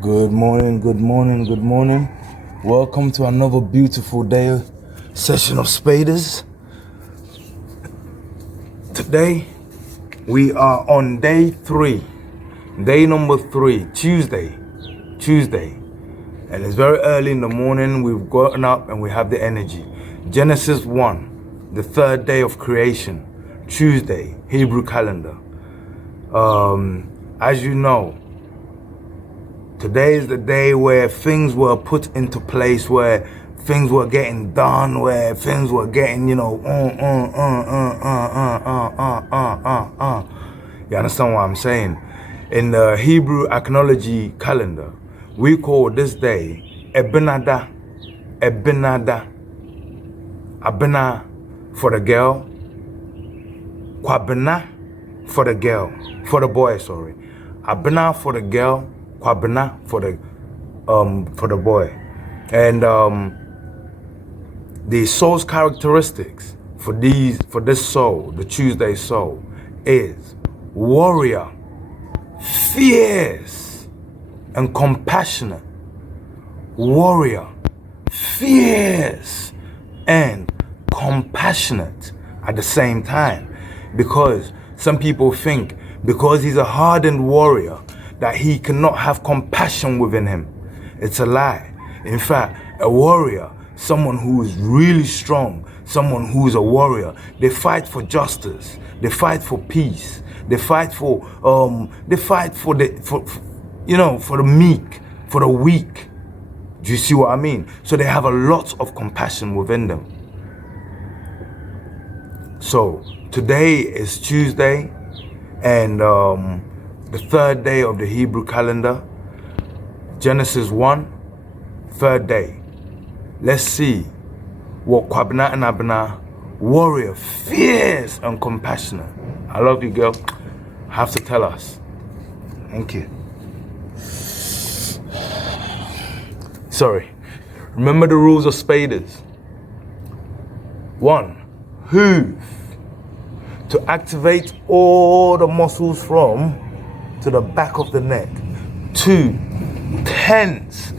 Good morning, good morning, good morning. Welcome to another beautiful day session of Spadas. Today we are on day 3, day number 3, Tuesday, and it's very early in the morning. We've gotten up and we have the energy. Genesis 1, the 3rd day of creation, Tuesday, Hebrew calendar. As you know, today is the day where things were put into place, where things were getting done, where things were getting, You understand what I'm saying? In the Hebrew acknowledgement calendar, we call this day Abenada. Abena for the girl, Kwabena for the girl, for the boy, sorry. Abena for the girl, Kwabena for the boy. And the soul's characteristics for this soul, the Tuesday soul, is warrior, fierce and compassionate. Warrior, fierce and compassionate at the same time. Because some people think because he's a hardened warrior that he cannot have compassion within him. It's a lie. In fact, a warrior, someone who is really strong, someone who is a warrior, they fight for justice, they fight for peace, they fight for the meek, for the weak. Do you see what I mean? So they have a lot of compassion within them. So today is Tuesday, and the 3rd day of the Hebrew calendar, Genesis 1, 3rd day. Let's see what Kwabena and Abena, warrior, fierce and compassionate. I love you, girl. Have to tell us. Thank you. Sorry. Remember the rules of Spadas. 1. Hoover. To activate all the muscles from to the back of the neck. 2. Tense.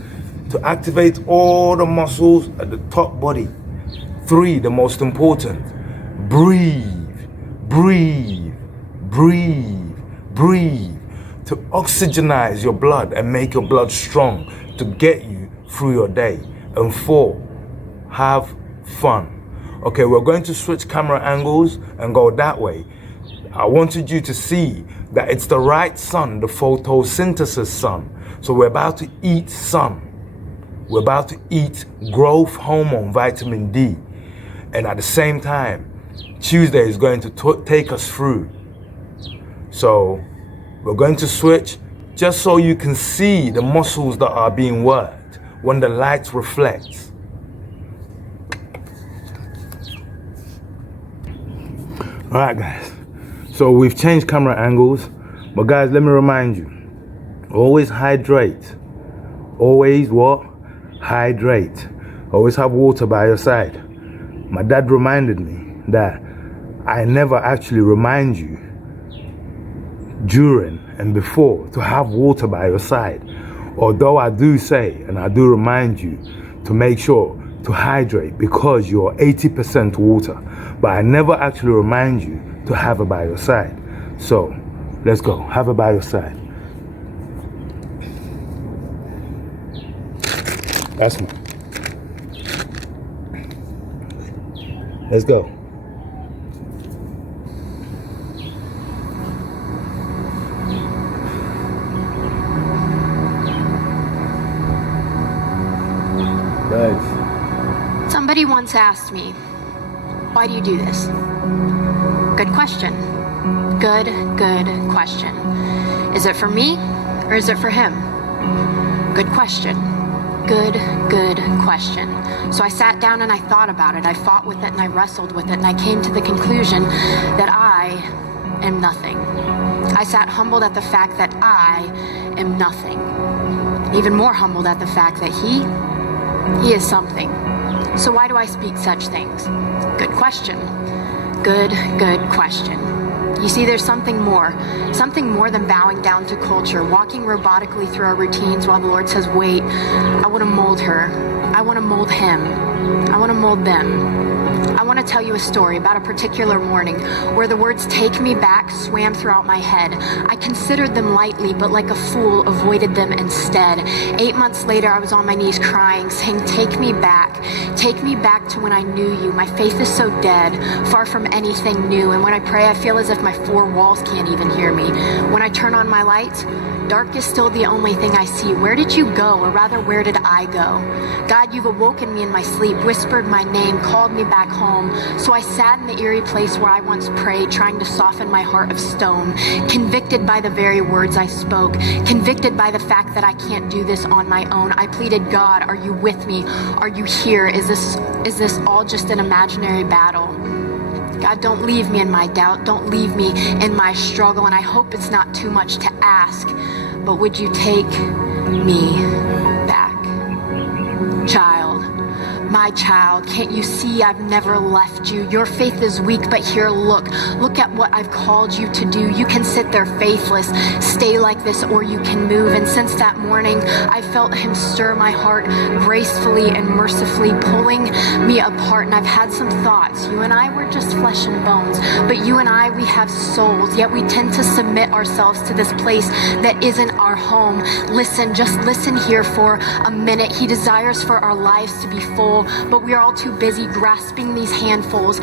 To activate all the muscles at the top body. 3. The most important. Breathe. Breathe. Breathe. Breathe. To oxygenize your blood and make your blood strong to get you through your day. And 4. Have fun. Okay, we're going to switch camera angles and go that way. I wanted you to see that it's the right sun, the photosynthesis sun. So we're about to eat sun. We're about to eat growth hormone, vitamin D. And at the same time, Tuesday is going to take us through. So we're going to switch just so you can see the muscles that are being worked when the light reflects. All right, guys. So we've changed camera angles, but guys, let me remind you, always hydrate. Always what? Hydrate. Always have water by your side. My dad reminded me that I never actually remind you during and before to have water by your side. Although I do say, and I do remind you to make sure to hydrate because you're 80% water, but I never actually remind you to have it by your side. So let's go, have it by your side. That's me. Let's go. Thanks. Somebody once asked me, why do you do this? Good question. Good question. Is it for me or is it for him? Good question. Good question. So I sat down and I thought about it. I fought with it and I wrestled with it and I came to the conclusion that I am nothing. I sat humbled at the fact that I am nothing. Even more humbled at the fact that he is something. So why do I speak such things? Good question. Good question. You see, there's something more than bowing down to culture, walking robotically through our routines while the Lord says, wait, I want to mold her. I want to mold him. I want to mold them. I want to tell you a story about a particular morning where the words "take me back" swam throughout my head. I considered them lightly, but like a fool, avoided them instead. 8 months later, I was on my knees crying, saying, take me back to when I knew you. My faith is so dead, far from anything new. And when I pray, I feel as if my four walls can't even hear me. When I turn on my lights, dark is still the only thing I see. Where did you go? Or rather, where did I go? God, you've awoken me in my sleep, whispered my name, called me back home. So I sat in the eerie place where I once prayed, trying to soften my heart of stone, convicted by the very words I spoke, convicted by the fact that I can't do this on my own. I pleaded, God, are you with me? Are you here? Is this all just an imaginary battle? God, don't leave me in my doubt. Don't leave me in my struggle. And I hope it's not too much to ask, but would you take me back? Child, my child, can't you see I've never left you? Your faith is weak, but here, look at what I've called you to do. You can sit there faithless, stay like this, or you can move. And since that morning, I felt him stir my heart gracefully and mercifully, pulling me apart. And I've had some thoughts. You and I were just flesh and bones, but you and I, we have souls, yet we tend to submit ourselves to this place that isn't our home. Listen, just listen here for a minute. He desires for our lives to be full, but we are all too busy grasping these handfuls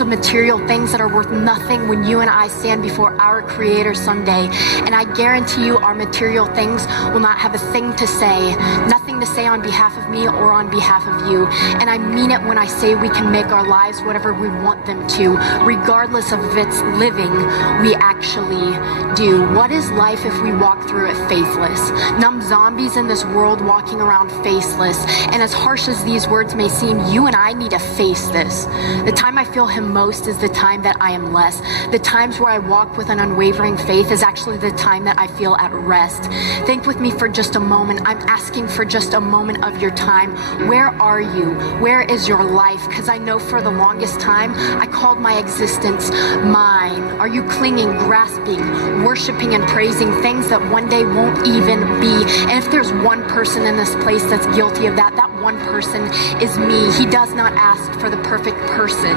of material things that are worth nothing when you and I stand before our Creator someday. And I guarantee you our material things will not have a thing to say, nothing to say on behalf of me or on behalf of you. And I mean it when I say we can make our lives whatever we want them to, regardless of if it's living, we actually do. What is life if we walk through it faithless? Numb zombies in this world walking around faceless. And as harsh as these words may seem, you and I need to face this. The time I feel him most is the time that I am less. The times where I walk with an unwavering faith is actually the time that I feel at rest. Think with me for just a moment. I'm asking for just a moment of your time. Where are you? Where is your life? Because I know for the longest time, I called my existence mine. Are you clinging, grasping, worshiping, and praising things that one day won't even be? And if there's one person in this place that's guilty of that, that one person is me. He does not ask for the perfect person.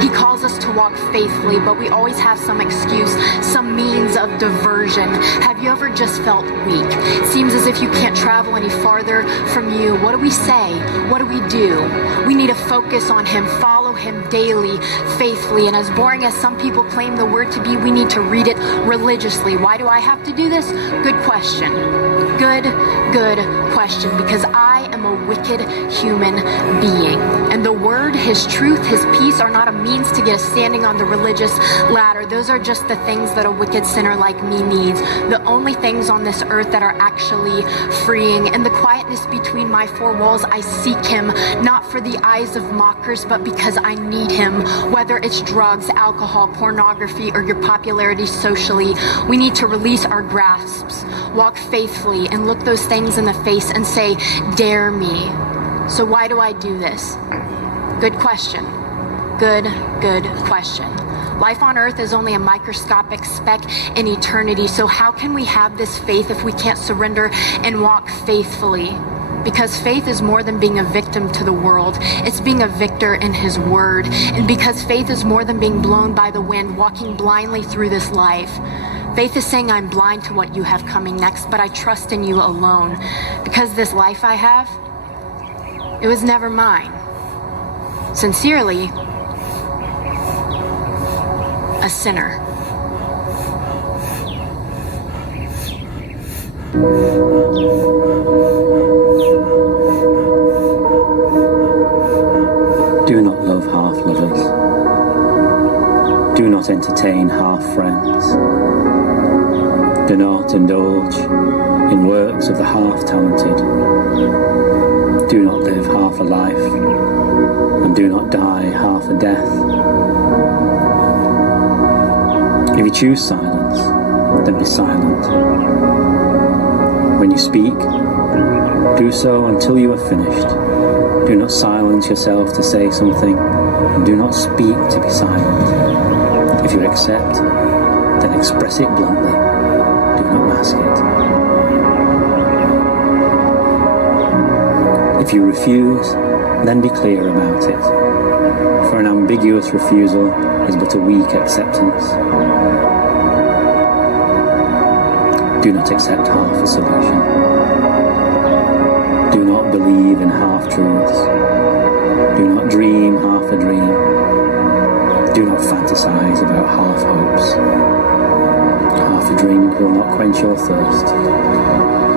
He calls us to walk faithfully, but we always have some excuse, some means of diversion. Have you ever just felt weak? It seems as if you can't travel any farther from you. What do we say? What do we do? We need to focus on him, follow him daily, faithfully. And as boring as some people claim the word to be, we need to read it religiously. Why do I have to do this? Good question. Good question, because I am a wicked human being. And the word, his truth, his peace are not a means to get us standing on the religious ladder. Those are just the things that a wicked sinner like me needs. The only things on this earth that are actually freeing. In the quietness between my four walls, I seek him, not for the eyes of mockers, but because I need him. Whether it's drugs, alcohol, pornography, or your popularity socially, we need to release our grasps, walk faithfully, and look those things in the face and say, dare me. So why do I do this? Good question. Good question. Life on earth is only a microscopic speck in eternity. So how can we have this faith if we can't surrender and walk faithfully? Because faith is more than being a victim to the world. It's being a victor in his word. And because faith is more than being blown by the wind, walking blindly through this life. Faith is saying I'm blind to what you have coming next, but I trust in you alone. Because this life I have, it was never mine. Sincerely, a sinner. Do not love half lovers. Do not entertain half friends. Do not indulge in works of the half-talented. Do not live half a life, and do not die half a death. If you choose silence, then be silent. When you speak, do so until you are finished. Do not silence yourself to say something, and do not speak to be silent. If you accept, Express it bluntly. Do not mask it. If you refuse, then be clear about it. For an ambiguous refusal is but a weak acceptance. Do not accept half a solution. Do not believe in half-truths. Do not dream half a dream. Do not fantasize about half-hopes. Half a drink will not quench your thirst.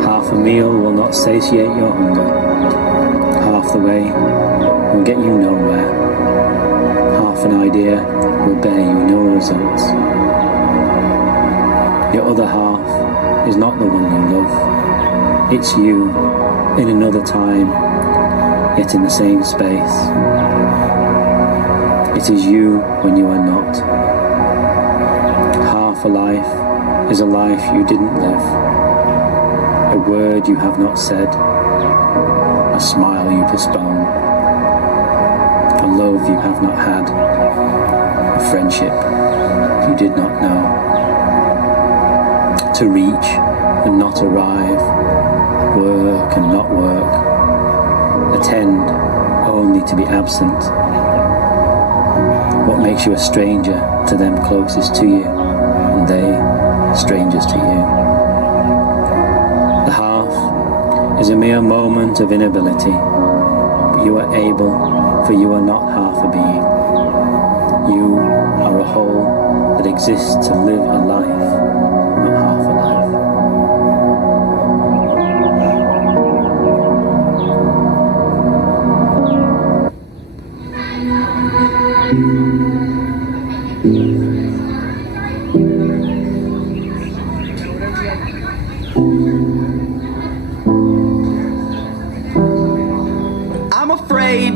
Half a meal will not satiate your hunger. Half the way will get you nowhere. Half an idea will bear you no results. Your other half is not the one you love. It's you in another time, yet in the same space. It is you when you are not. Half a life is a life you didn't live. A word you have not said. A smile you postpone. A love you have not had. A friendship you did not know. To reach and not arrive. Work and not work. Attend only to be absent. What makes you a stranger to them closest to you, and they strangers to you? The half is a mere moment of inability, but you are able, for you are not half a being. You are a whole that exists to live a life, not half a life. I'm afraid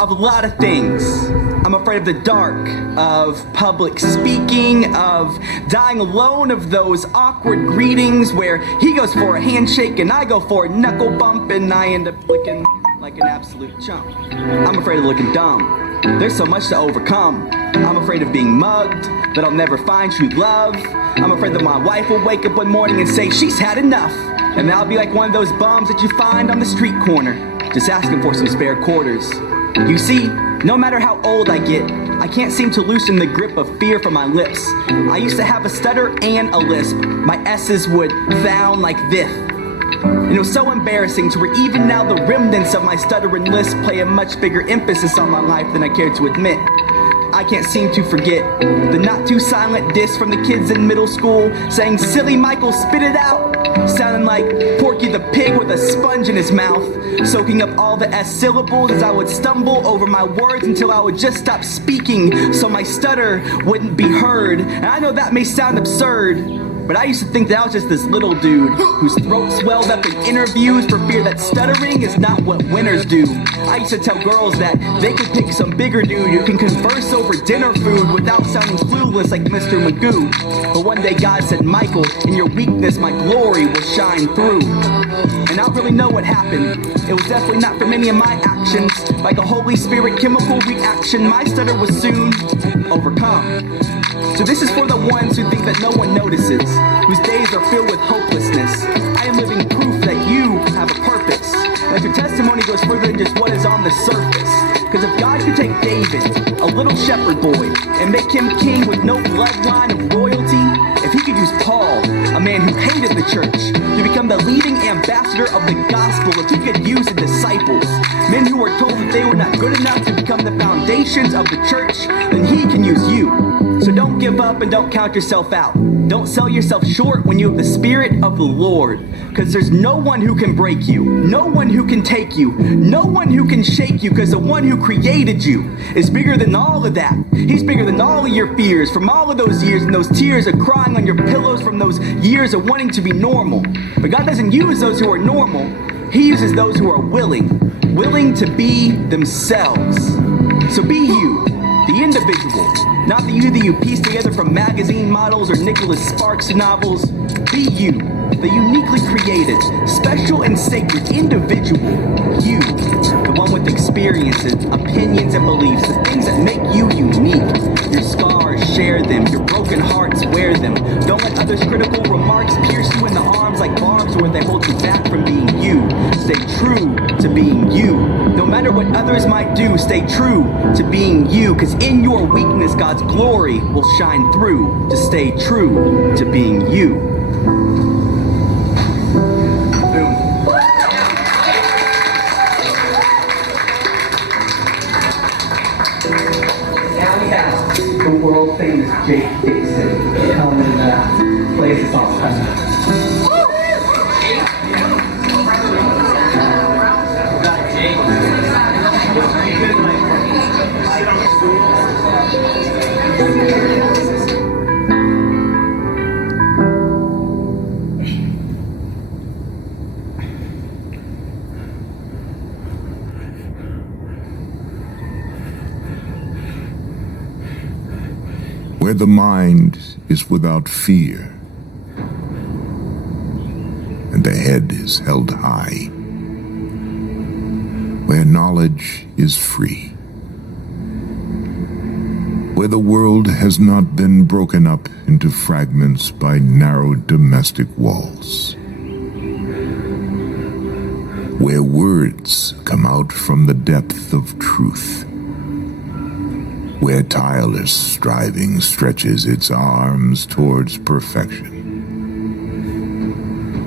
of a lot of things. I'm afraid of the dark, of public speaking, of dying alone, of those awkward greetings where he goes for a handshake and I go for a knuckle bump and I end up looking like an absolute chump. I'm afraid of looking dumb. There's so much to overcome. I'm afraid of being mugged, that I'll never find true love. I'm afraid that my wife will wake up one morning and say she's had enough. And I'll be like one of those bums that you find on the street corner, just asking for some spare quarters. You see, no matter how old I get, I can't seem to loosen the grip of fear from my lips. I used to have a stutter and a lisp. My S's would sound like this. And it was so embarrassing to where even now the remnants of my stutter and lisp play a much bigger emphasis on my life than I care to admit. I can't seem to forget the not too silent diss from the kids in middle school saying, "Silly Michael, spit it out," sounding like Porky the Pig with a sponge in his mouth, soaking up all the S syllables as I would stumble over my words until I would just stop speaking so my stutter wouldn't be heard. And I know that may sound absurd, but I used to think that I was just this little dude whose throat swelled up in interviews for fear that stuttering is not what winners do. I used to tell girls that they could pick some bigger dude who can converse over dinner food without sounding clueless like Mr. Magoo. But one day God said, "Michael, in your weakness my glory will shine through." And I don't really know what happened. It was definitely not from any of my actions. Like a Holy Spirit chemical reaction, my stutter was soon overcome. So this is for the ones who think that no one notices, whose days are filled with hopelessness. I am living proof that you have a purpose, that your testimony goes further than just what is on the surface. Because if God could take David, a little shepherd boy, and make him king with no bloodline of royalty, if he could use Paul, a man who hated the church, to become the leading ambassador of the gospel, if he could use the disciples, men who were told that they were not good enough to become the foundations of the church, then he can use you. So don't give up and don't count yourself out. Don't sell yourself short when you have the Spirit of the Lord. Because there's no one who can break you. No one who can take you. No one who can shake you. Because the one who created you is bigger than all of that. He's bigger than all of your fears from all of those years and those tears of crying on your pillows from those years of wanting to be normal. But God doesn't use those who are normal. He uses those who are willing to be themselves. So be you, the individual. Not the you that you piece together from magazine models or Nicholas Sparks novels. Be you, the uniquely created, special and sacred individual. You, the one with experiences, opinions and beliefs, the things that make you unique. Your scars, share them. Your broken hearts wear them. Don't let others' critical remarks pierce you in the arms like barbs, or they hold you back from being you. Stay true to being you. No matter what others might do, stay true to being you. Cause in your weakness, God's glory will shine through. To stay true to being you. Now we have the world famous Jake Dixon come and play us off. Where the mind is without fear, and the head is held high, where knowledge is free, where the world has not been broken up into fragments by narrow domestic walls, where words come out from the depth of truth, where tireless striving stretches its arms towards perfection,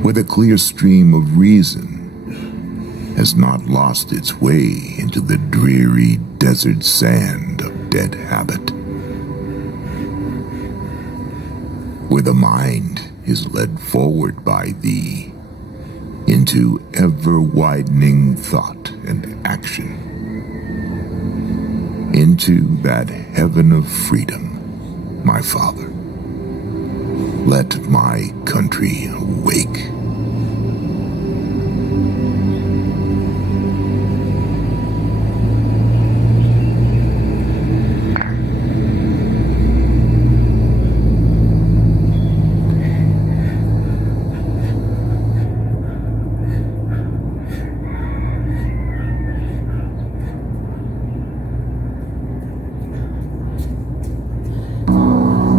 where the clear stream of reason has not lost its way into the dreary desert sand of dead habit, where the mind is led forward by thee into ever-widening thought and action, into that heaven of freedom, my Father. Let my country awake.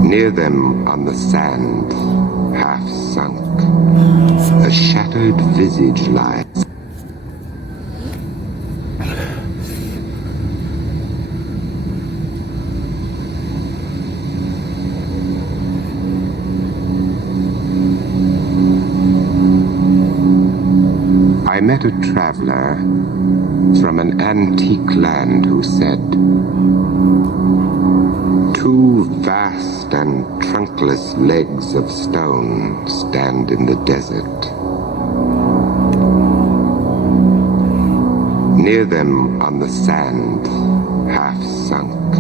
Near them on the sand, half sunk, a shattered visage lies. I met a traveler from an antique land who said, "Two vast and trunkless legs of stone stand in the desert. Near them on the sand, half sunk,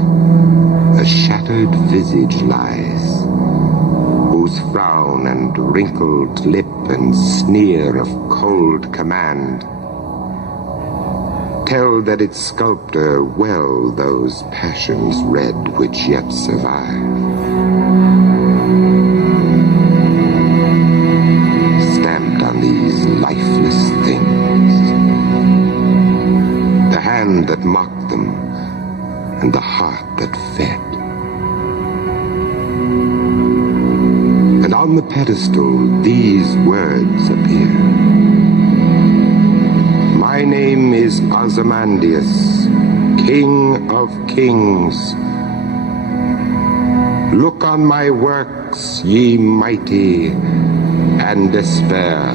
a shattered visage lies, whose frown and wrinkled lip and sneer of cold command tell that its sculptor well those passions read which yet survive. Stamped on these lifeless things, the hand that mocked them and the heart that fed. And on the pedestal these words appear. My name is Ozymandias, King of Kings. Look on my works, ye mighty, and despair.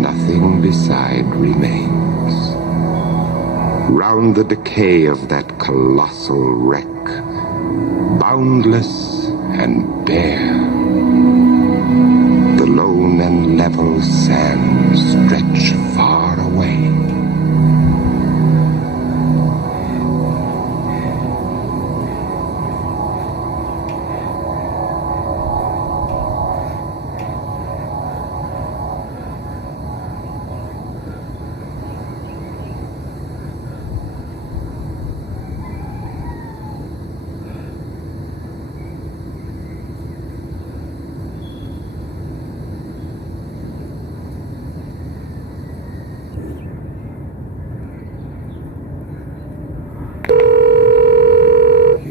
Nothing beside remains. Round the decay of that colossal wreck, boundless and bare, the lone and level sands stretch far away.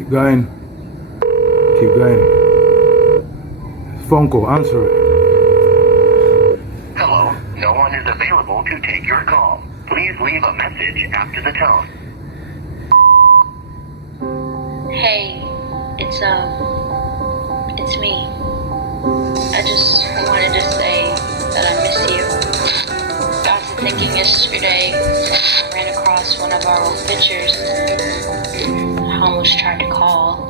Keep going. Keep going. Phone call, answer it. Hello, no one is available to take your call. Please leave a message after the tone. Hey, it's me. I just wanted to say that I miss you. Got to thinking yesterday, I ran across one of our old pictures. I almost tried to call.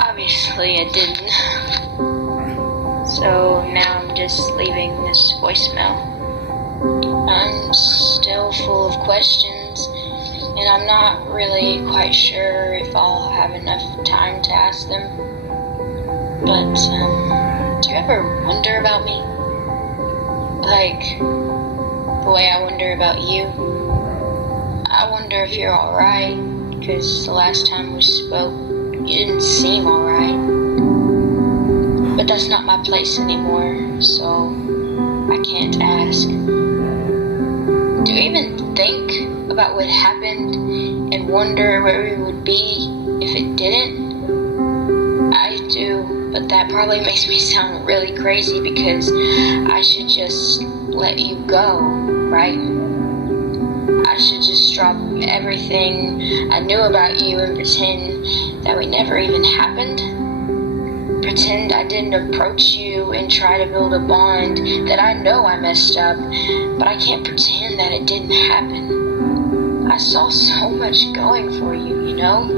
Obviously, I didn't. So now I'm just leaving this voicemail. I'm still full of questions, and I'm not really quite sure if I'll have enough time to ask them. But, do you ever wonder about me? Like, the way I wonder about you? I wonder if you're alright, because the last time we spoke, you didn't seem alright. But that's not my place anymore, so I can't ask. Do you even think about what happened and wonder where we would be if it didn't? I do, but that probably makes me sound really crazy because I should just let you go, right? I should just drop everything I knew about you and pretend that we never even happened. Pretend I didn't approach you and try to build a bond that I know I messed up, but I can't pretend that it didn't happen. I saw so much going for you, you know?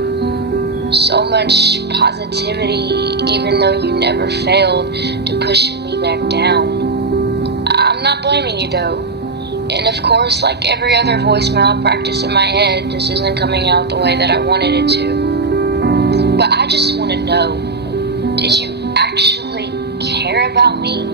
So much positivity, even though you never failed to push me back down. I'm not blaming you though. And of course, like every other voicemail I practice in my head, this isn't coming out the way that I wanted it to. But I just want to know, did you actually care about me?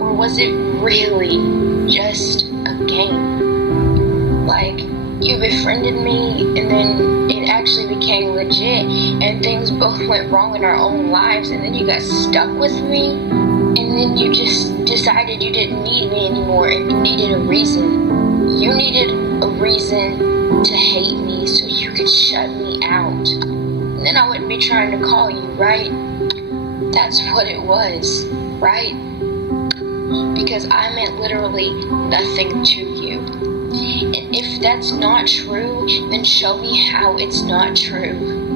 Or was it really just a game? Like, you befriended me and then it actually became legit and things both went wrong in our own lives and then you got stuck with me and then you just decided you didn't need me anymore and you needed a reason. You needed a reason to hate me so you could shut me out. And then I wouldn't be trying to call you, right? That's what it was, right? Because I meant literally nothing to you. And if that's not true, then show me how it's not true.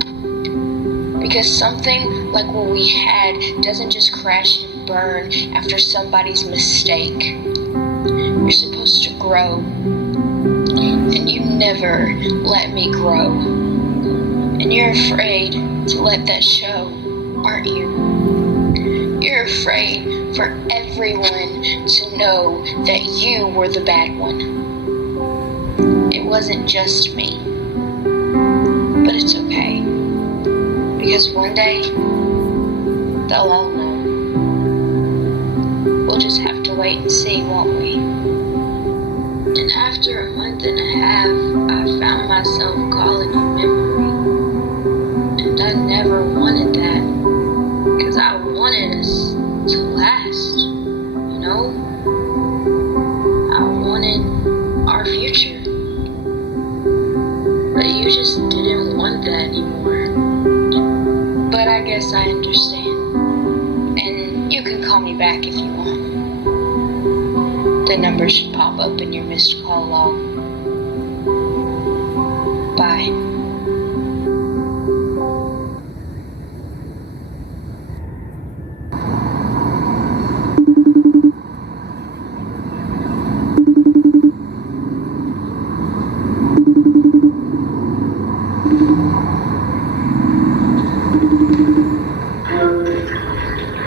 Because something like what we had doesn't just crash and burn after somebody's mistake. You're supposed to grow. And you never let me grow. And you're afraid to let that show, aren't you? You're afraid for everyone to know that you were the bad one. It wasn't just me. But it's okay. Because one day, they'll all know. We'll just have to wait and see, won't we? And after a month and a half, I found myself calling you memory. And I never wanted that. Because I wanted us to last, you know? I wanted our future. But you just didn't want that anymore. But I guess I understand. And you can call me back if you want. The number should pop up in your missed call log. Bye.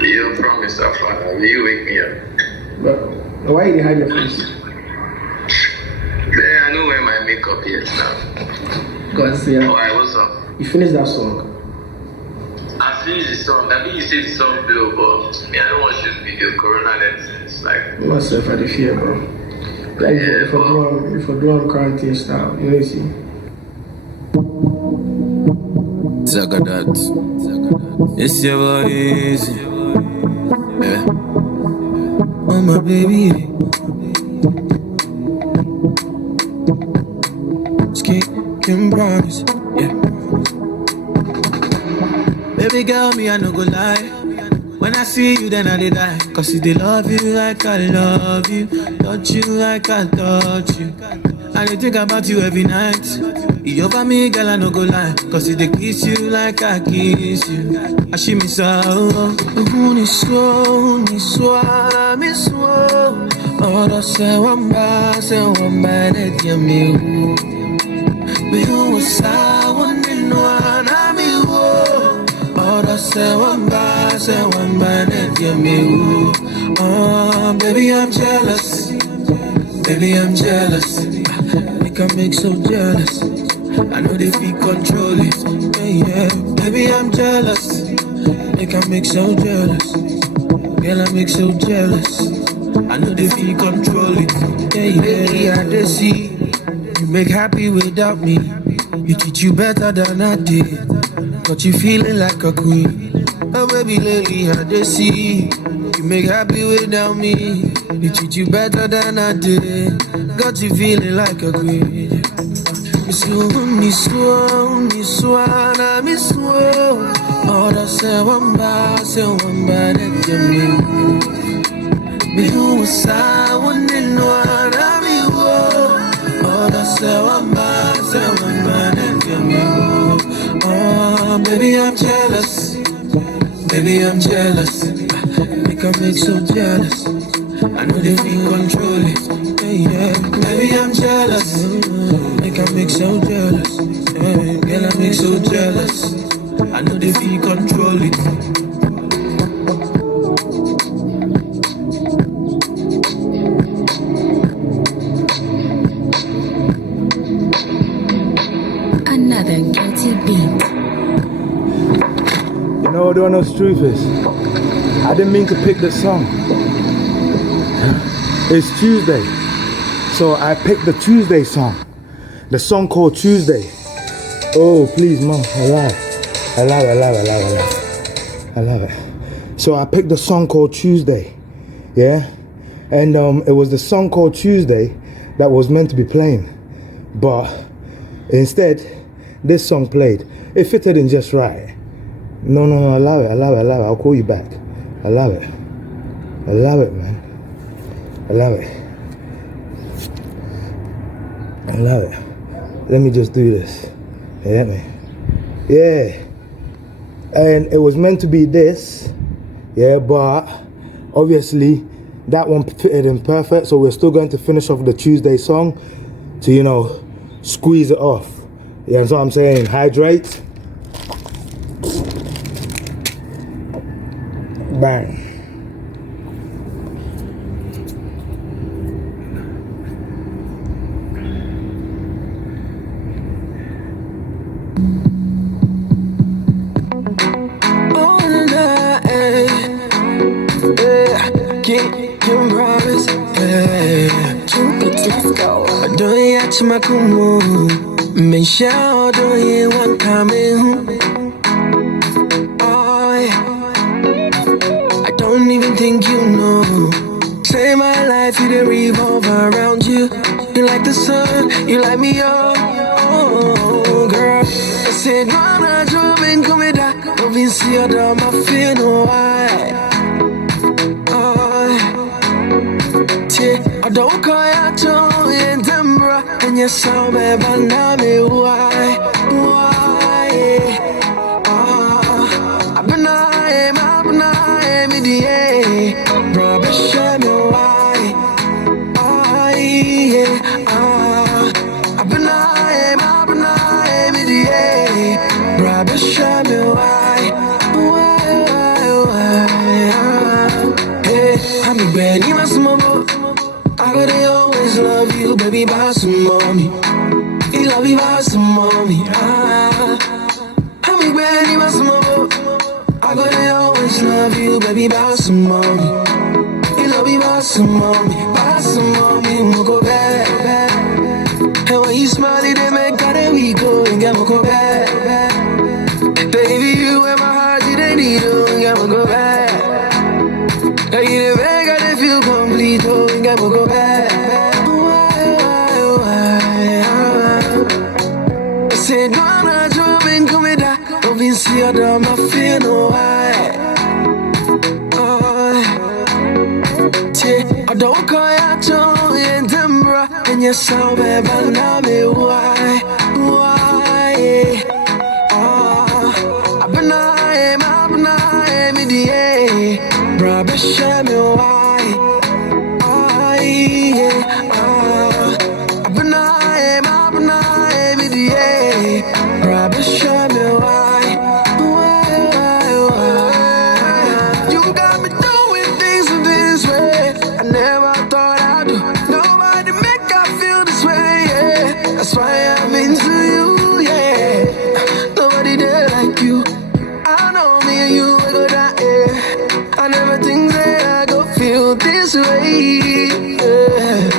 You promised our father. Will you wake me up? But why you hide your face? Then I know where my makeup is now. Go and see Oh, I was up. You finished that song. I finished the song. I mean, you said the song blow, but me, I don't want to shoot video. Corona lessons, like. Myself at the fear, bro. Like if I do quarantine style, you know, you see. Zagadat. It's your easy. Yeah. Oh my baby. Skate can promise. Yeah. Baby girl, me I no go lie. When I see you, then I die. Cause if they love you like I love you, touch you like I touch you, I dey think about you every night. You over me, girl, I no go lie. Cause if they kiss you like I kiss you, I see me so. Ni so, mi so. Ora se wamba, ne tia mi. Mi usa, wani no ana mi wo. Ora se wamba, ne tia mi. Oh, baby, I'm jealous. Baby, I'm jealous. Can make so jealous. I know they feel control it. Yeah. Baby, I'm jealous. They can make so jealous. Girl, I make so jealous. I know they feel control it. Yeah. I they see you make happy without me. You treat you better than I did. But you feeling like a queen. Oh baby, lately I they see you make happy without me. You treat you better than I did. Got you feeling like a queen. Miss you, ni so, na miss you. Ora se wamba, let you me. Me who sa, wani no na mi wo. Ora se wamba, let you me. Oh, baby, I'm jealous. Baby, I'm jealous. They can make so jealous. I know they feel control it. Yeah. Baby, I'm jealous. They can make so jealous. Yeah. Girl, I make so jealous. I know they feel control it. Another guilty beat. You know what the honest truth is? I didn't mean to pick this song. It's Tuesday, so I picked the Tuesday song. The song called Tuesday. Oh, please, Mom, I love it. So I picked the song called Tuesday, yeah? And it was the song called Tuesday that was meant to be playing. But instead, this song played. It fitted in just right. No, I love it. I'll call you back. I love it, man. I love it. Let me just do this. You get me? Yeah. And it was meant to be this. Yeah, but obviously that one fitted in perfect. So we're still going to finish off the Tuesday song to, you know, squeeze it off. Yeah, that's what I'm saying. Hydrate. Bang. Makumu, Misha, do you want coming? I don't even think you know. Say my life, you didn't revolve around you. You like the sun, you light me up. Oh, girl. I said, Rana, Joven, come back. Don't be see your dog, I feel no why. I don't call you to and you saw me, but now me why? I've been me the bro, but show me why? I've been me the bro, but show me why? Hey, I'm ready, my small. I gotta always love you, baby, by some mommy. You love me by some mommy. I'm ready, my small. I gotta always love you, baby, by some mommy. You love me by some mommy, we'll go back. And when you smile, they make God and we go and get we'll go back. Baby, you and my heart, you don't need to and we'll go back. Now you the beg, I feel complete, oh, and we'll go back. I said, Rana, Joven, come back. Don't be see you down, I feel no why. I don't call you to in Denver, and you sound baby, now me why? I've been me the brother, show me why. I've been me the brother, show me why. You got me doing things in this way I never thought I'd do. Nobody make I feel this way, yeah. That's why I'm into you, yeah. Nobody there like you. I know me and you will go down, yeah. I never think that I go feel this way, yeah.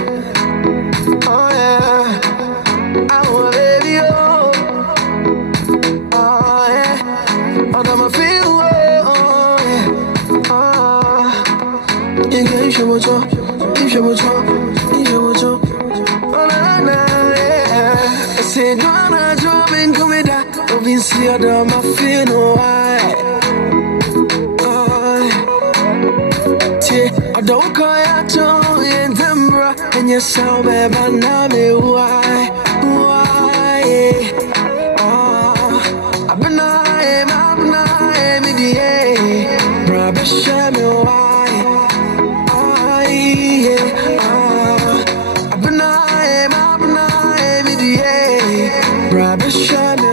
Oh yeah, I want baby, oh yeah. I know my feel, oh yeah. You can't show what's up, you show what's up, you show what's up. Oh na na, yeah. I said, wanna drop in, come with that. Don't be see you down, my feel no why. I don't call you to in Denver, and you sound baby, now me why? I've been me the brother, show me why? I've been me the brother, show me why?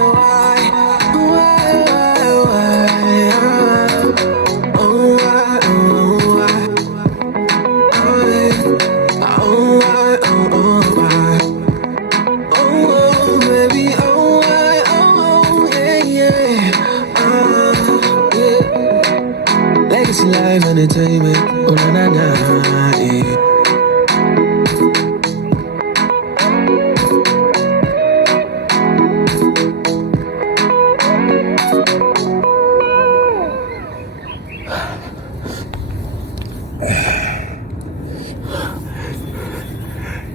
Live entertainment, oh na na na, yeah.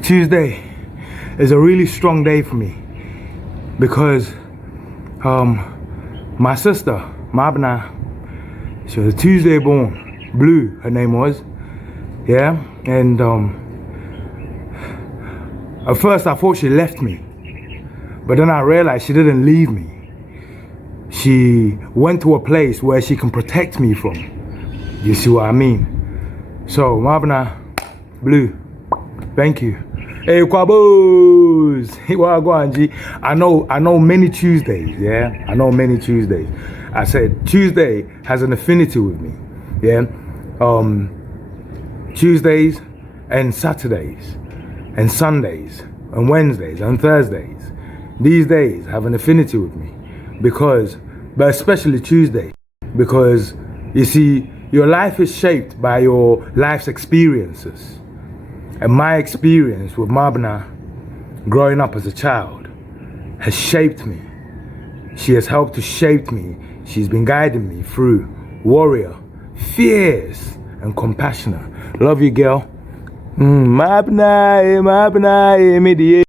Tuesday is a really strong day for me because my sister, Abenada, she was a Tuesday born. Blue, her name was. Yeah, and at first I thought she left me, but then I realized she didn't leave me. She went to a place where she can protect me from. You see what I mean? So, Abenada, Blue, thank you. Hey, Kwabos! I know many Tuesdays, yeah? I know many Tuesdays. I said Tuesday has an affinity with me, yeah? Tuesdays and Saturdays and Sundays and Wednesdays and Thursdays. These days have an affinity with me but especially Tuesday, because you see, your life is shaped by your life's experiences. And my experience with Abenada growing up as a child has shaped me. She has helped to shape me. She's been guiding me through warrior, fierce, and compassionate. Love you, girl. Abenada, me the